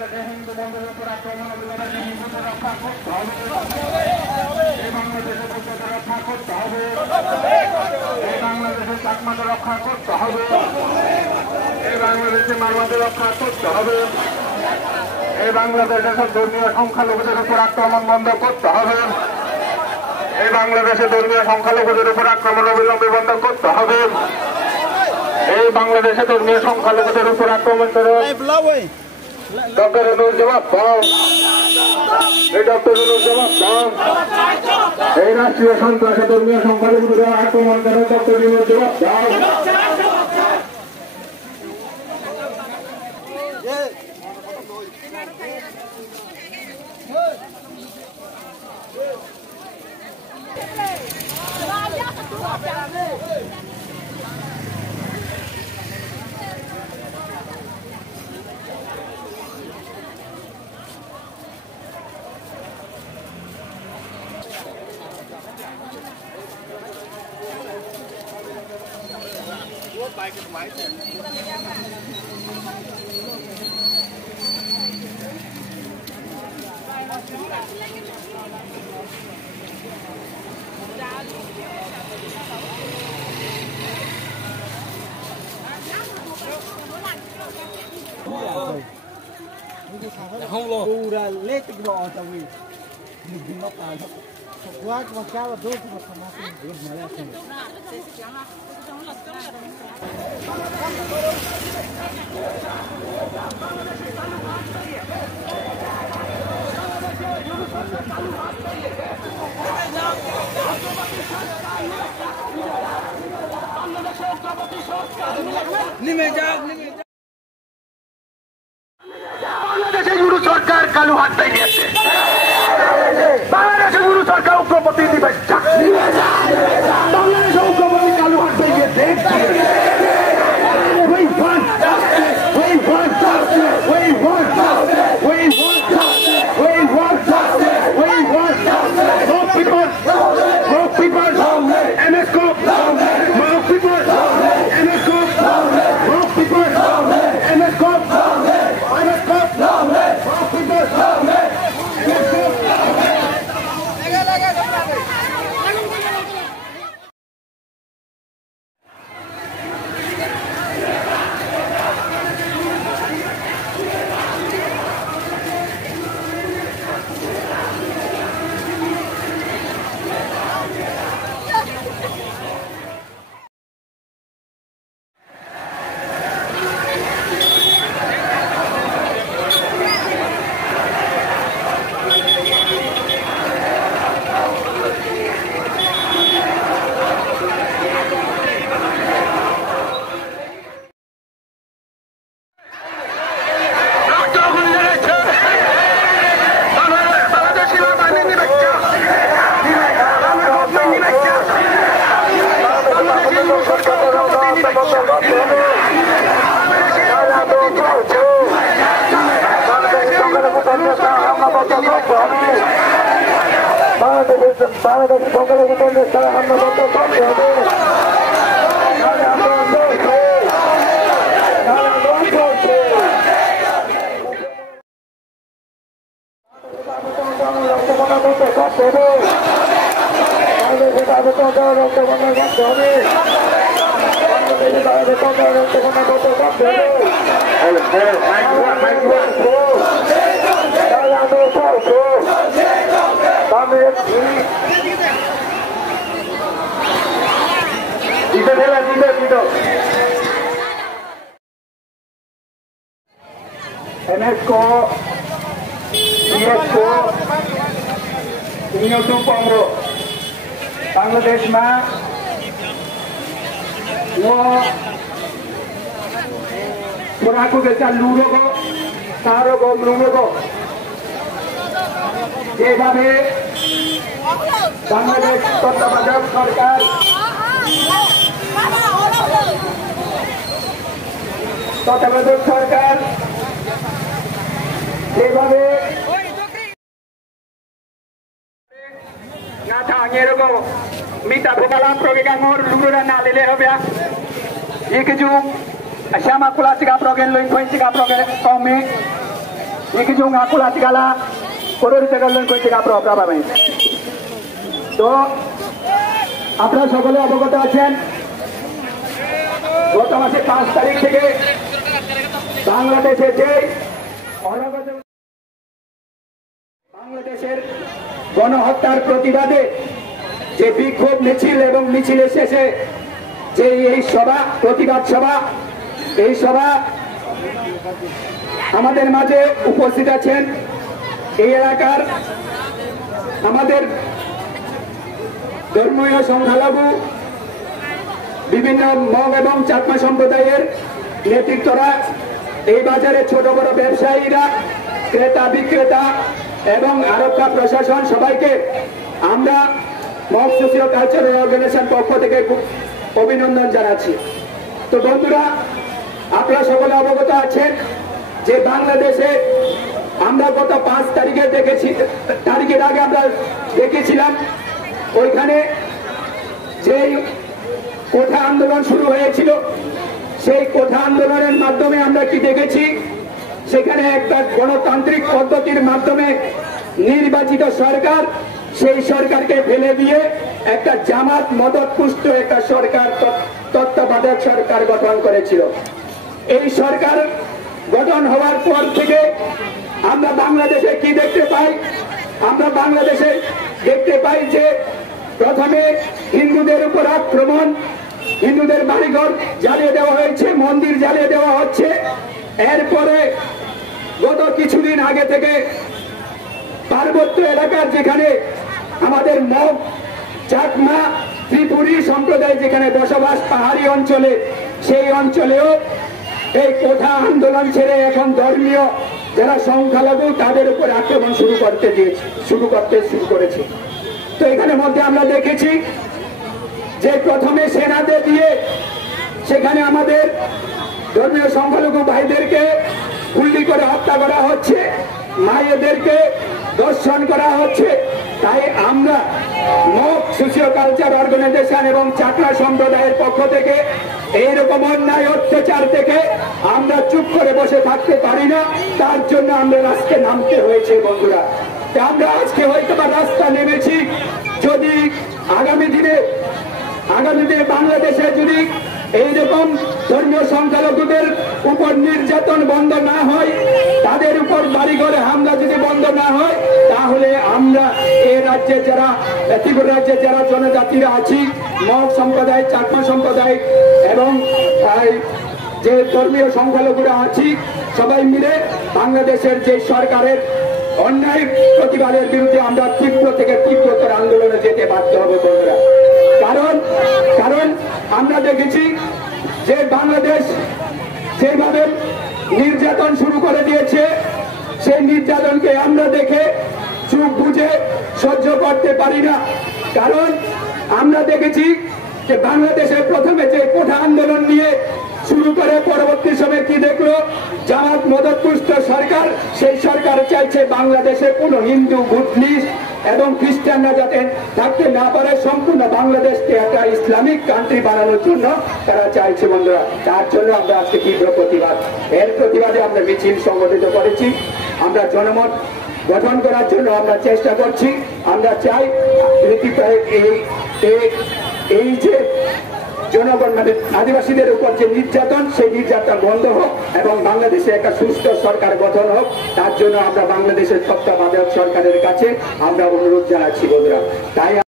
বাংলাদেশে হিন্দু বন্ধুদের উপর আক্রমণ অবিলম্বে হিন্দুদের রক্ষা করতে হবে। এই বাংলাদেশে বৌদ্ধদের রক্ষা করতে হবে। এই বাংলাদেশে চাকমাদের রক্ষা করতে হবে। এই বাংলাদেশে মারওয়াদের রক্ষা করতে হবে। এই বাংলাদেশে সব ধর্মীয় সংখ্যালঘুদের উপর আক্রমণ বন্ধ করতে হবে। এই বাংলাদেশে ধর্মীয় সংখ্যালঘুদের উপর আক্রমণ অবিলম্বে বন্ধ করতে হবে। এই বাংলাদেশে ধর্মীয় সংখ্যালঘুদের উপর আক্রমণ করে ডক্টর ইউনূস জবাব দাও। এই ডক্টর ইউনূস জবাব দাও। এই রাষ্ট্রীয় সন্ত্রাসে ধর্মীয় সংখ্যালঘুদের আক্রমণ করে ডক্টর ইউনূস জবাব দাও। पूरा लेट गया तभी दिमाग आ गया वाट क्या दो समाते देख मजा से বাংলাদেশে গুরু সরকার কালু হাত পেয়ে গেছে। বাংলাদেশে গুরু সরকার উগ্রপতি দিবে। বাংলাদেশে উগ্রপতি কালু হাত পেয়ে গেছে। एनएसको बीएसको बांग्लादेश में वो पुराको के चाल लूरो को सारो को लूरो को ये भावे बांग्लादेश तत्वावधायक सरकार तत्वावधायक सरकार ये भावे ना था ये लोगों मीठा भूपाला प्रोग्राम और लूरो ना ले ले हो गया ये कि जो श्यामा कुलासी का प्रोग्राम लोग कोई सी का प्रोग्राम कौमी Ikijung aku lati kala korori tegallen কইতে আপনারা অবগত পাবেন তো আপনারা সকলে অবগত আছেন গত মাসে 5 তারিখ থেকে বাংলাদেশে যে বাংলাদেশের গণহত্যার প্রতিবাদে যে বিক্ষোভ মিছিল এবং মিছিলের শেষে যে এই সভা প্রতিবাদ সভা এই সভা আমাদের মাঝে উপস্থিত আছেন এই এলাকার আমাদের ধর্মীয় সংখ্যালঘু বিভিন্ন মগ এবং চাকমা সম্প্রদায়ের নেতৃত্বরা এই বাজারে ছোট বড় ব্যবসায়ীরা ক্রেতা বিক্রেতা এবং আরক্ষা প্রশাসন সবাইকে আমরা মগ সোশিও কালচারাল অর্গানাইজেশন পক্ষ থেকে অভিনন্দন জানাচ্ছি। তো বন্ধুরা আপনারা সকলে অবগত আছেন যে বাংলাদেশে আমরা গত 5 তারিখের আগে আমরা দেখেছিলাম ওইখানে যে কোঠা আন্দোলন শুরু হয়েছিল সেই কোঠা আন্দোলনের মাধ্যমে আমরা কি দেখেছি সেখানে একটা গণতান্ত্রিক পদ্ধতির মাধ্যমে নির্বাচিত সরকার সেই সরকারকে ফেলে দিয়ে একটা জামাত মদতপুষ্ট একটা সরকার তত্ত্বাবধায়ক সরকার গঠন করেছিল। এই সরকার গঠন হওয়ার পর থেকে আমরা বাংলাদেশে কি দেখতে পাই আমরা বাংলাদেশে দেখতে পাই যে প্রথমে হিন্দুদের উপর আক্রমণ হিন্দুদের বাড়িঘর জ্বালিয়ে দেওয়া হয়েছে মন্দির জ্বালিয়ে দেওয়া হচ্ছে এরপরে গত কিছুদিন আগে থেকে পার্বত্য এলাকার যেখানে আমাদের মগ চাকমা ত্রিপুরী সম্প্রদায় যেখানে বসবাস পাহাড়ি অঞ্চলে সেই অঞ্চলেও এই কোঠা আন্দোলন ছেড়ে এখন ধর্মীয় যারা সংখ্যালঘু তাদের উপর আক্রমণ শুরু করেছে। তো এখানে মধ্যে আমরা দেখেছি যে প্রথমে সেনাদের দিয়ে সেখানে আমাদের ধর্মীয় সংখ্যালঘু ভাইদেরকে গুলি করে হত্যা করা হচ্ছে মায়েদেরকে দর্শন করা হচ্ছে। তাই আমরা মগ সোশিও কালচার অর্গানাইজেশন এবং চাকরা সম্প্রদায়ের পক্ষ থেকে এইরকম অন্যায় অত্যাচার থেকে আমরা চুপ করে বসে থাকতে পারি না তার জন্য আমরা রাস্তায় নামতে হয়েছে বন্ধুরা। আমরা আজকে হয়তো বা রাস্তা নেমেছি যদি আগামী দিনে বাংলাদেশে যদি এইরকম ধর্মীয় সংখ্যালঘুদের উপর নির্যাতন বন্ধ না হয় তাদের উপর বাড়িঘরে হামলা যদি বন্ধ না হয় তাহলে আমরা এই রাজ্যে যারা ত্রিপুরা রাজ্যে যারা জনজাতিরা আছি মগ সম্প্রদায় চাকমা সম্প্রদায় এবং যে ধর্মীয় সংখ্যালঘুরা আছি সবাই মিলে বাংলাদেশের যে সরকারের অন্যায় প্রতিবাদের বিরুদ্ধে আমরা তীব্র থেকে তীব্রতর আন্দোলনে যেতে বাধ্য হবে বন্ধুরা। কারণ আমরা দেখেছি যে বাংলাদেশ যেভাবে নির্যাতন শুরু করে দিয়েছে সেই নির্যাতনকে আমরা দেখে চোখ বুঝে সহ্য করতে পারি না। কারণ আমরা দেখেছি যে বাংলাদেশে প্রথমে যে কোঠা আন্দোলন নিয়ে শুরু করে পরবর্তী সময়ে কি দেখলো জামাত মদতপুষ্ট সরকার সেই সরকার চাইছে বাংলাদেশে কোন হিন্দু বুদ্ধিস্ট এবং খ্রিস্টানরা যাতে থাকতে না পারে সম্পূর্ণ বাংলাদেশকে একটা ইসলামিক কান্ট্রি বানানোর জন্য তারা চাইছে বন্ধুরা। তার জন্য আমরা আজকে তীব্র প্রতিবাদ এর প্রতিবাদে আমরা মিছিল সংগঠিত করেছি। আমরা জনমত গঠন করার জন্য আমরা চেষ্টা করছি। আমরা চাই এই যে জনগণ মানে আদিবাসীদের উপর যে নির্যাতন সেই নির্যাতন বন্ধ হোক এবং বাংলাদেশে একটা সুস্থ সরকার গঠন হোক তার জন্য আমরা বাংলাদেশের তত্ত্বাবধায়ক সরকারের কাছে আমরা অনুরোধ জানাচ্ছি বন্ধুরা। তাই